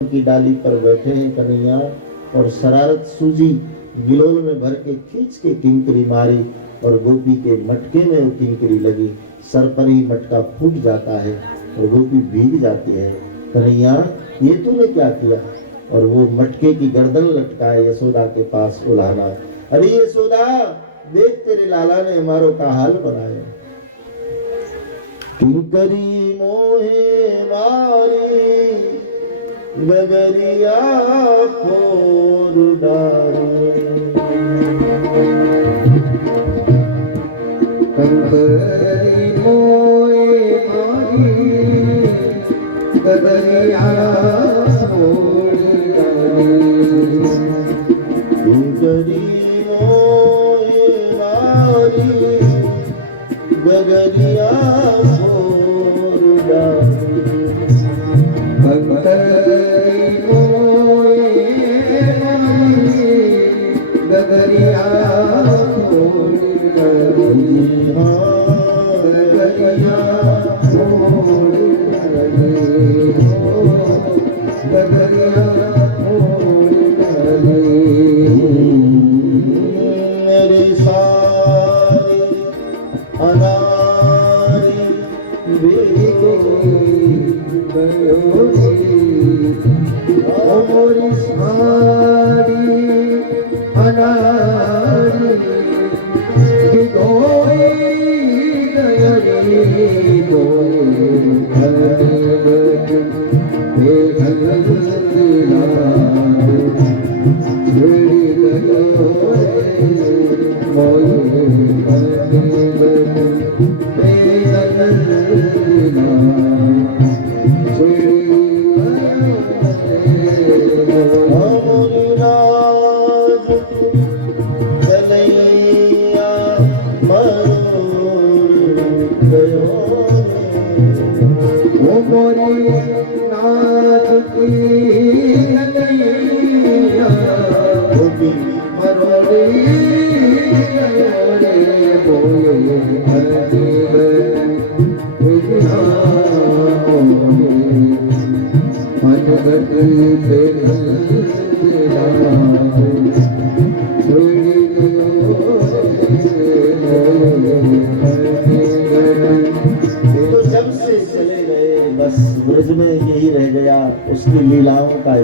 की डाली पर बैठे हैं कन्हैया और शरारत सूझी, गिलोल में भर के खींच के किंकरी मारी और गोपी के मटके में वो किंकरी लगी। सर पर ही मटका फूट जाता है और गोपी भीग जाती है। कन्हैया ये तूने क्या किया? और वो मटके की गर्दन लटकाए यशोदा के पास उलाना, अरे यशोदा देख तेरे लाला ने हमारो का हाल बनाया। किंकरी मोहे मारी गगरिया फोर डारे, कंकरी मोहे मारी गगरिया फोर डारे, किंकरी मोहे मारी गगरिया फोर डारे, कंकरी मोहे मारी गगरिया फोर डारे, गगरिया फोर डारे, गगरिया फोर डारे। मेरी सारी अनारी बेगो मोरी सारी अनारी गोई गयरी गोई हलवट हे हलवला छेड़ी गयो मोई हलवट हे हलवला ब्रज में यही रह गया, उसकी लीलाओं का